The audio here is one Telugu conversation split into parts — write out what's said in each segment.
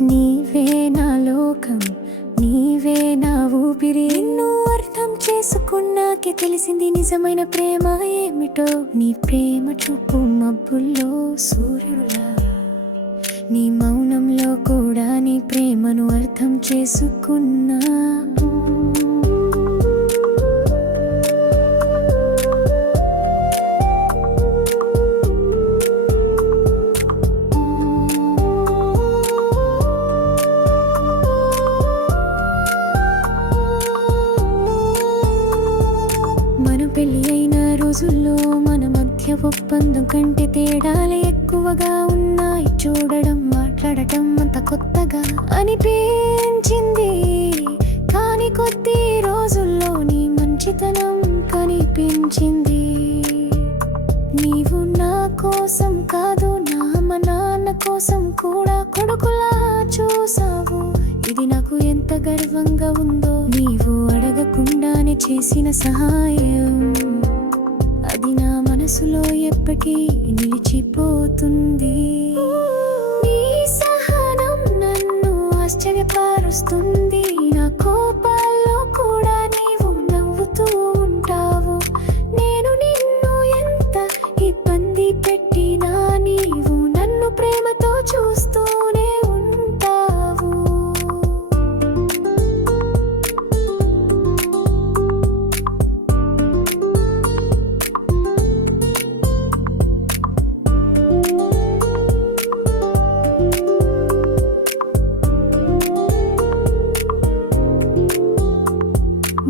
నీవే నా లోకం, నీవే నా ఊపిరి. నిన్ను అర్థం చేసుకున్నాకే తెలిసింది నిజమైన ప్రేమ ఏమిటో. నీ ప్రేమ చూపు మబ్బుల్లో సూర్యుడులా, నీ మౌనంలో కూడా నీ ప్రేమను అర్థం చేసుకున్నా. పెళ్ళి అయిన రోజుల్లో మన మధ్య ఒప్పందం కంటే తేడాలే ఎక్కువగా ఉన్నాయి. చూడడం మాట్లాడటం అంత కొత్తగా అనిపించింది, కానీ కొద్ది రోజుల్లో నీ మంచితనం కనిపించింది. నీవు నా కోసం కాదు, మా నాన్న కోసం కూడా కొడుకులా చూసావు. ఇది నాకు ఎంత గర్వంగా ఉందో. నీవు అడగకుండానే చేసిన సహాయం, అది నా మనసులో ఎప్పటికీ నిలిచిపోతుంది. నీ సహనం నన్ను ఆశ్చర్యపరుస్తుంది. నా కోపాల్లో కూడా నీవు నవ్వుతూ ఉంటావు. నేను నిన్ను ఎంత ఇబ్బంది పెట్టినా నీవు నన్ను ప్రేమతో చూస్తూనే ఉంటావు.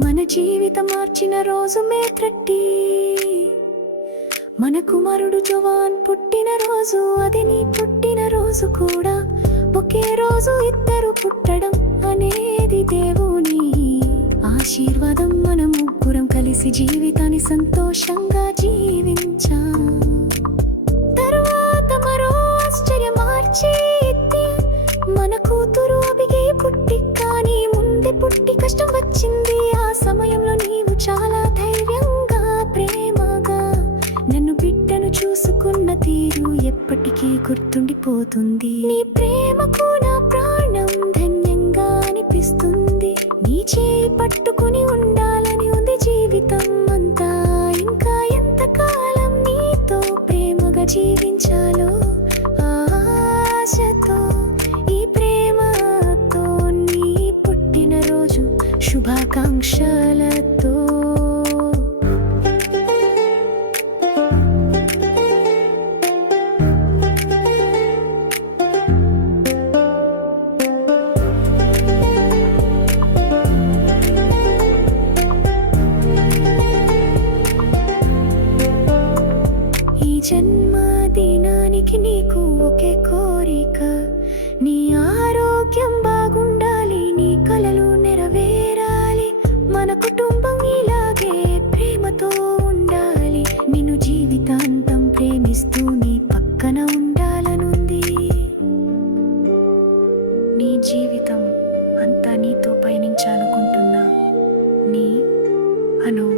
మన జీవితం మార్చిన రోజు మే 30, మన కుమారుడు జవాన్ పుట్టిన రోజు. అది నీ పుట్టిన రోజు కూడా. ఒకే రోజు ఇద్దరు పుట్టడం అనేది దేవుని ఆశీర్వాదం. మన ముగ్గురం కలిసి జీవితాన్ని సంతోషంగా జీవించాం. తర్వాత మరో ఆశ్చర్య మార్చి మన కూతురు అభిగే పుట్టి, కానీ ముందే పుట్టి కష్టం వచ్చింది. ఆ సమయంలో నీవు చాలా ధైర్యంగా ప్రేమగా నన్ను బిడ్డను చూసుకున్న తీరు ఎప్పటికీ గుర్తుండిపోతుంది. నీ ప్రేమకు నా ప్రాణం ధన్యంగా అనిపిస్తుంది. నీ చేయి పట్టుకుని ఉండాలని ఉంది జీవితం అంతా. ఇంకా ఎంతకాలం నీతో ప్రేమగా జీవించాలో ఆశతో, ఈ ప్రేమతో నీ పుట్టినరోజు శుభాకాంక్షలతో. ఈ జన్మదినానికి నీకు ఒకే కోరిక, నీ ఆరోగ్యం బాగుండాలి, నీ కలలు నెరవేరాలి. మన కుటుంబం ఇలాగే ప్రేమతో ఉండాలి. నిన్ను జీవితాంతం ప్రేమిస్తూ నీ పక్కన ఉండాలనుంది. నీ జీవితం అంతా నీతో పయనించాలనుకుంటున్నా. నీ అను.